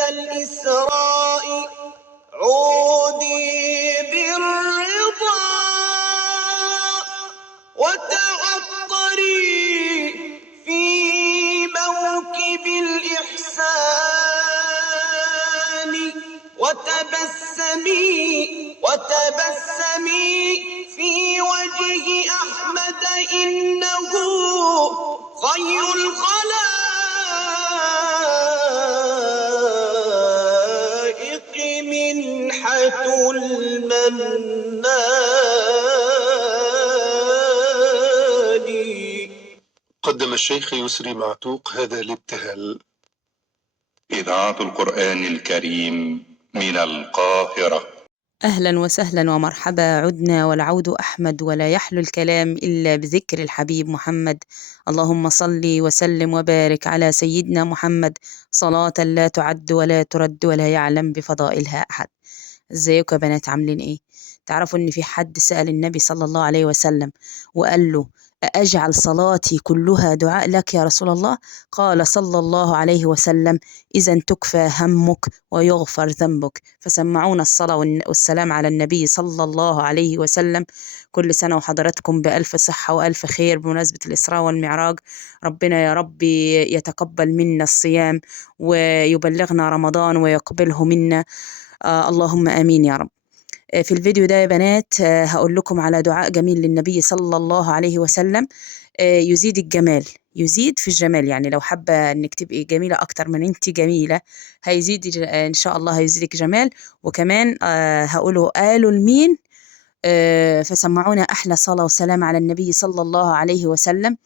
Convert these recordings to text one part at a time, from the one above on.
الإسراء عودي بالرضا وتعطري في موكب الإحسان وتبسمي في وجه أحمد إنه خير الخلائق منحة المنان. قدم الشيخ يسري معتوق هذا الابتهال. إذاعة القرآن الكريم من القاهرة. أهلا وسهلا ومرحبا، عدنا والعود أحمد، ولا يحلو الكلام إلا بذكر الحبيب محمد. اللهم صل وسلم وبارك على سيدنا محمد صلاة لا تعد ولا ترد ولا يعلم بفضائلها أحد. ازيكم يا بنات، عاملين ايه؟ تعرفوا ان في حد سأل النبي صلى الله عليه وسلم وقال له: أجعل صلاتي كلها دعاء لك يا رسول الله؟ قال صلى الله عليه وسلم: إذا تكفى همك ويغفر ذنبك. فسمعونا الصلاة والسلام على النبي صلى الله عليه وسلم. كل سنة وحضراتكم بألف صحة وألف خير بمناسبة الإسراء والمعراج. ربنا يا رب يتقبل منا الصيام ويبلغنا رمضان ويقبله منا. اللهم آمين يا رب. في الفيديو ده يا بنات هقول لكم على دعاء جميل للنبي صلى الله عليه وسلم يزيد الجمال، يزيد في الجمال. يعني لو حابة انك تبقي جميلة اكتر من انت جميلة هيزيد ان شاء الله، هيزيدك جمال. وكمان هقوله قالوا لمين؟ فسمعونا احلى صلاة وسلام على النبي صلى الله عليه وسلم.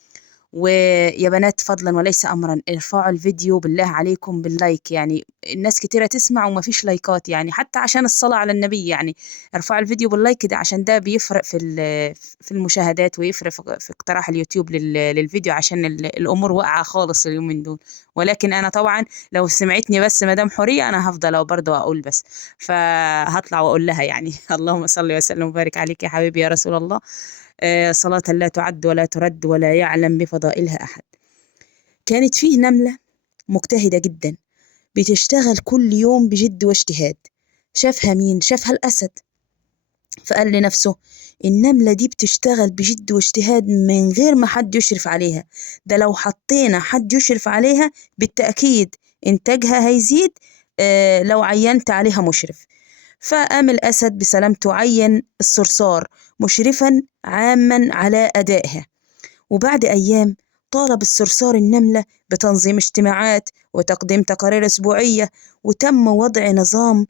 ويا بنات فضلا وليس امرا، ارفعوا الفيديو بالله عليكم باللايك. يعني الناس كتيرة تسمع وما فيش لايكات، يعني حتى عشان الصلاة على النبي. يعني ارفعوا الفيديو باللايك ده عشان ده بيفرق في المشاهدات، ويفرق في اقتراح اليوتيوب للفيديو، عشان الامور واقعة خالص اليومين دول. ولكن انا طبعا لو سمعتني بس مدام حورية انا هفضل برضه اقول بس، فهطلع واقول لها يعني اللهم صل وسلم وبارك عليك يا حبيبي يا رسول الله. صلاة لا تعد ولا ترد ولا يعلم بفضائلها أحد. كانت فيه نملة مجتهدة جدا بتشتغل كل يوم بجد واجتهاد. شافها مين؟ شافها الأسد، فقال لنفسه: النملة دي بتشتغل بجد واجتهاد من غير ما حد يشرف عليها، ده لو حطينا حد يشرف عليها بالتأكيد إنتاجها هيزيد لو عينت عليها مشرف. فقام الأسد بسلامته عين الصرصار مشرفا عاما على أدائها. وبعد أيام طالب الصرصار النملة بتنظيم اجتماعات وتقديم تقارير أسبوعية، وتم وضع نظام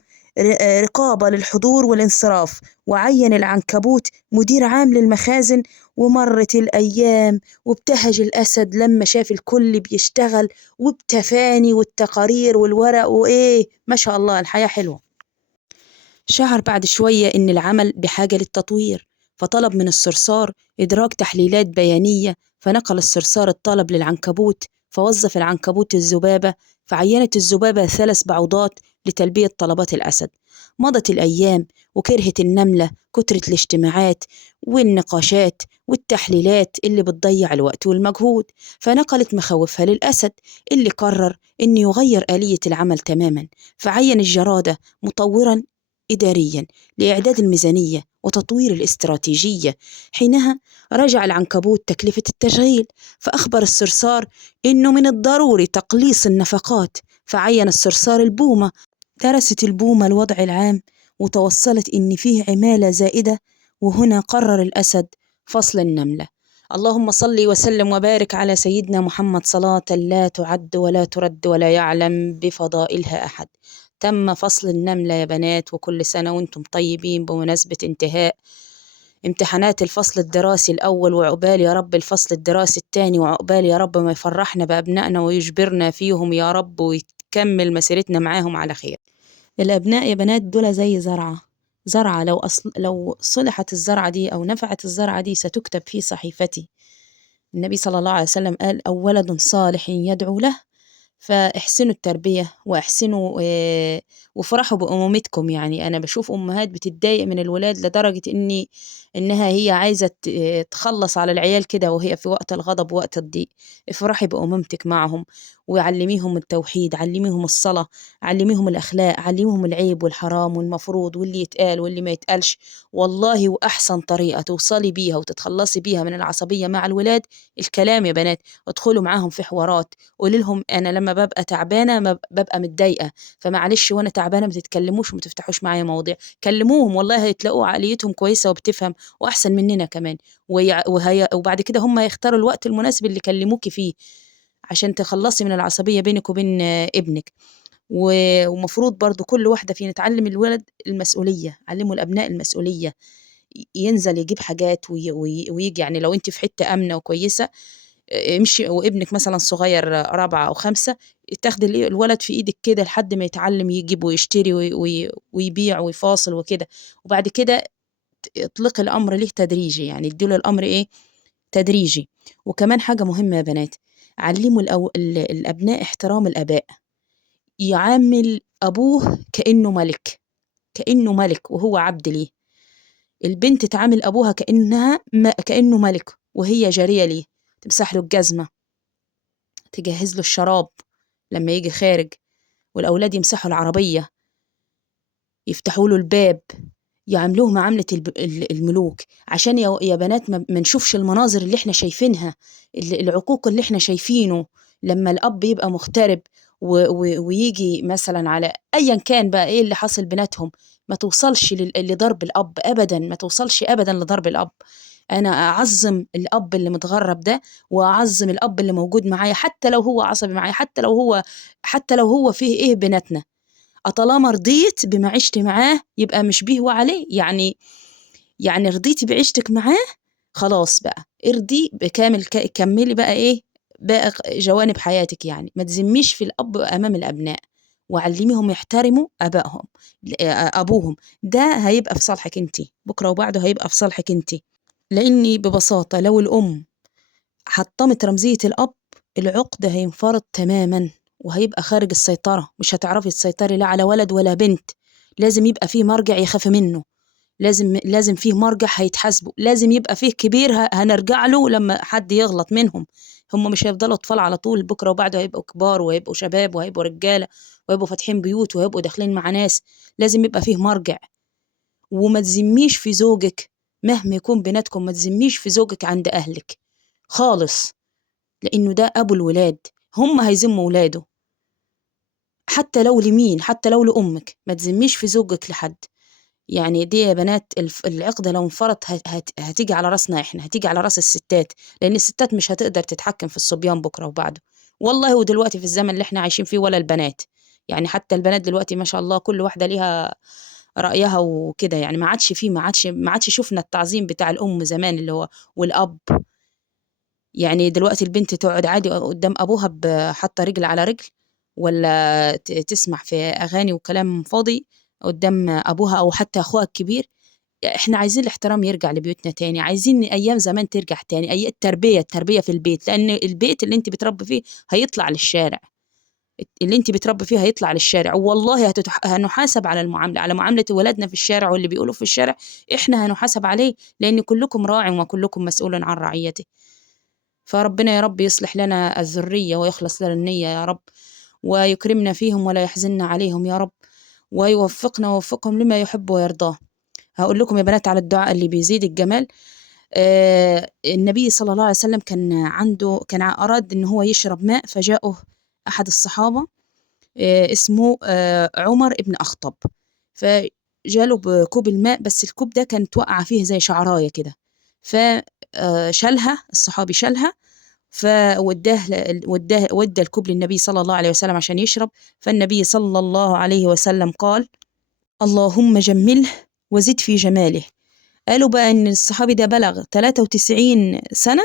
رقابة للحضور والانصراف، وعين العنكبوت مدير عام للمخازن. ومرت الأيام وابتهج الأسد لما شاف الكل بيشتغل وبتفاني والتقارير والورق، وإيه ما شاء الله الحياة حلوة. شعر بعد شوية إن العمل بحاجة للتطوير، فطلب من الصرصار إدراج تحليلات بيانية. فنقل الصرصار الطلب للعنكبوت، فوظف العنكبوت الذبابة، فعينت الذبابة 3 بعوضات لتلبية طلبات الأسد. مضت الأيام وكرهت النملة كترة الاجتماعات والنقاشات والتحليلات اللي بتضيع الوقت والمجهود، فنقلت مخاوفها للأسد اللي قرر إنه يغير آلية العمل تماما. فعين الجرادة مطورا إداريا لإعداد الميزانية وتطوير الاستراتيجية. حينها رجع العنكبوت تكلفة التشغيل، فأخبر الصرصار إنه من الضروري تقليص النفقات. فعين الصرصار البومة. درست البومة الوضع العام وتوصلت إن فيه عمالة زائدة، وهنا قرر الأسد فصل النملة. اللهم صل وسلم وبارك على سيدنا محمد صلاة لا تعد ولا ترد ولا يعلم بفضائلها أحد. تم فصل النملة يا بنات، وكل سنة وانتم طيبين بمناسبة انتهاء امتحانات الفصل الدراسي الأول، وعقبال يا رب الفصل الدراسي الثاني، وعقبال يا رب ما يفرحنا بأبنائنا ويجبرنا فيهم يا رب، ويكمل مسيرتنا معاهم على خير. الأبناء يا بنات دول زي زرعة لو صلحت الزرعة دي أو نفعت الزرعة دي ستكتب في صحيفتي. النبي صلى الله عليه وسلم قال: أو ولد صالح يدعو له. فاحسنوا التربية واحسنوا وفرحوا بأمومتكم. يعني أنا بشوف أمهات بتتضايق من الولاد لدرجة إني إنها هي عايزة تخلص على العيال كده وهي في وقت الغضب ووقت الضيق. افرحي بأمومتك معهم، وعلميهم التوحيد، علميهم الصلاة، علميهم الأخلاق، علميهم العيب والحرام والمفروض واللي يتقال واللي ما يتقالش. والله وأحسن طريقة توصلي بيها وتتخلصي بيها من العصبية مع الولاد الكلام يا بنات. ادخلوا معاهم في حوارات، قولي لهم أنا لما ببقى تعبانة ببقى متضايقة، فمعلش وأنا تعبانة ما تتكلموش وما تفتحوش معايا مواضيع. كلموهم والله هتلاقوا عقليتهم كويسة وبتفهم وأحسن مننا كمان. وبعد كده هم يختاروا الوقت المناسب اللي يكلموكي فيه عشان تخلصي من العصبية بينك وبين ابنك. ومفروض برضو كل واحدة فينا تعلم الولد المسؤولية، علموا الأبناء المسؤولية. ينزل يجيب حاجات ويجي، يعني لو انت في حتة آمنة وكويسة امشي، وابنك مثلا صغير رابعة أو خمسة، تاخدي الولد في إيدك كده لحد ما يتعلم يجيب ويشتري ويبيع ويفاصل وكده. وبعد كده اطلقي الأمر ليه تدريجي، يعني اديله الأمر إيه تدريجي. وكمان حاجة مهمة يا بنات، علموا الأبناء احترام الآباء. يعامل أبوه كأنه ملك، كأنه ملك وهو عبد ليه. البنت تعامل أبوها كأنه ملك وهي جارية ليه. تمسح له الجزمة، تجهز له الشراب لما يجي خارج، والأولاد يمسحوا العربية، يفتحوا له الباب، يعاملوه معاملة الملوك. عشان يا بنات ما نشوفش المناظر اللي احنا شايفينها، العقوق اللي احنا شايفينه لما الأب يبقى مغترب ويجي مثلا على أيا كان بقى ايه اللي حصل بيناتهم. ما توصلش لضرب الأب أبدا، ما توصلش أبدا لضرب الأب. أنا أعظم الأب اللي متغرب ده، وأعظم الأب اللي موجود معايا حتى لو هو عصبي معايا، حتى لو هو فيه إيه بيناتنا. طالما رضيت بمعيشتي معاه يبقى مش بيه وعليه، يعني رضيتي بعيشتك معاه خلاص بقى ارضي بكامل، كملي بقى ايه بقى جوانب حياتك. يعني ما تزميش في الأب أمام الأبناء، وعلميهم يحترموا أبوهم. ده هيبقى في صالحك انت بكرة، وبعده هيبقى في صالحك انت. لأني ببساطة لو الأم حطمت رمزية الأب، العقد هينفرط تماما وهيبقى خارج السيطرة. مش هتعرفي تسيطري لا على ولد ولا بنت. لازم يبقى فيه مرجع يخاف منه، لازم فيه مرجع هيتحاسبوا، لازم يبقى فيه كبير هنرجع له لما حد يغلط منهم. هم مش هيفضلوا أطفال على طول، بكرة وبعده هيبقوا كبار وهيبقوا شباب وهيبقوا رجالة وهيبقوا فاتحين بيوت وهيبقوا داخلين مع ناس. لازم يبقى فيه مرجع. وما تزميش في زوجك مهما يكون بيناتكم، ما تزميش في زوجك عند أهلك خالص، لأنه ده أبو الولاد. هم هيزموا ولاده، حتى لو لمين، حتى لو لأمك. ما تزميش في زوجك لحد. يعني دي يا بنات العقدة لو انفرط هتيجي على راسنا احنا، هتيجي على راس الستات، لأن الستات مش هتقدر تتحكم في الصبيان بكرة وبعده. والله ودلوقتي في الزمن اللي احنا عايشين فيه ولا البنات، يعني حتى البنات دلوقتي ما شاء الله كل واحدة ليها رأيها وكده. يعني ما عادش شفنا التعظيم بتاع الأم زمان اللي هو والأب. يعني دلوقتي البنت تقعد عادي قدام أبوها حاطة رجل على رجل، ولا تسمع في أغاني وكلام فاضي قدام أبوها أو حتى أخوها الكبير. إحنا عايزين الاحترام يرجع لبيوتنا تاني، عايزين أيام زمان ترجع تاني، أي التربية في البيت، لأن البيت اللي أنت بتربي فيه هيطلع للشارع. اللي أنت بتربي فيه هيطلع للشارع، والله هنحاسب على المعاملة، على معاملة ولادنا في الشارع واللي بيقولوا في الشارع إحنا هنحاسب عليه، لأن كلكم راع وكلكم مسؤول عن رعيته. فربنا يا رب يصلح لنا الذرية ويخلص لنا النية يا رب، ويكرمنا فيهم ولا يحزننا عليهم يا رب، ويوفقنا ووفقهم لما يحب ويرضاه. هقول لكم يا بنات على الدعاء اللي بيزيد الجمال. النبي صلى الله عليه وسلم كان أراد إن هو يشرب ماء، فجاءه أحد الصحابة اسمه عمر ابن أخطب، فجاله بكوب الماء، بس الكوب ده كانت وقع فيه زي شعراية كده، فشالها الصحابي، شالها ودى الكوب للنبي صلى الله عليه وسلم عشان يشرب. فالنبي صلى الله عليه وسلم قال: اللهم جمله وزد في جماله. قالوا بقى إن الصحابي ده بلغ 93 سنة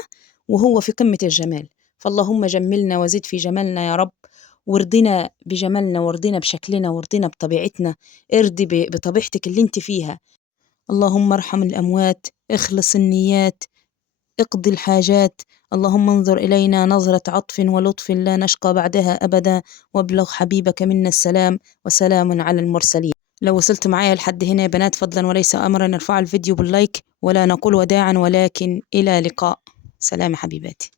وهو في قمة الجمال. فاللهم جملنا وزد في جمالنا يا رب، وارضنا بجمالنا وارضنا بشكلنا وارضنا بطبيعتنا. ارضي بطبيعتك اللي انت فيها. اللهم ارحم الأموات، اخلص النيات، اقضي الحاجات. اللهم انظر إلينا نظرة عطف ولطف لا نشقى بعدها أبدا، وابلغ حبيبك منا السلام، وسلام على المرسلين. لو وصلت معايا لحد هنا يا بنات، فضلا وليس أمرا، ارفعوا الفيديو باللايك، ولا نقول وداعا ولكن إلى لقاء. سلام يا حبيباتي.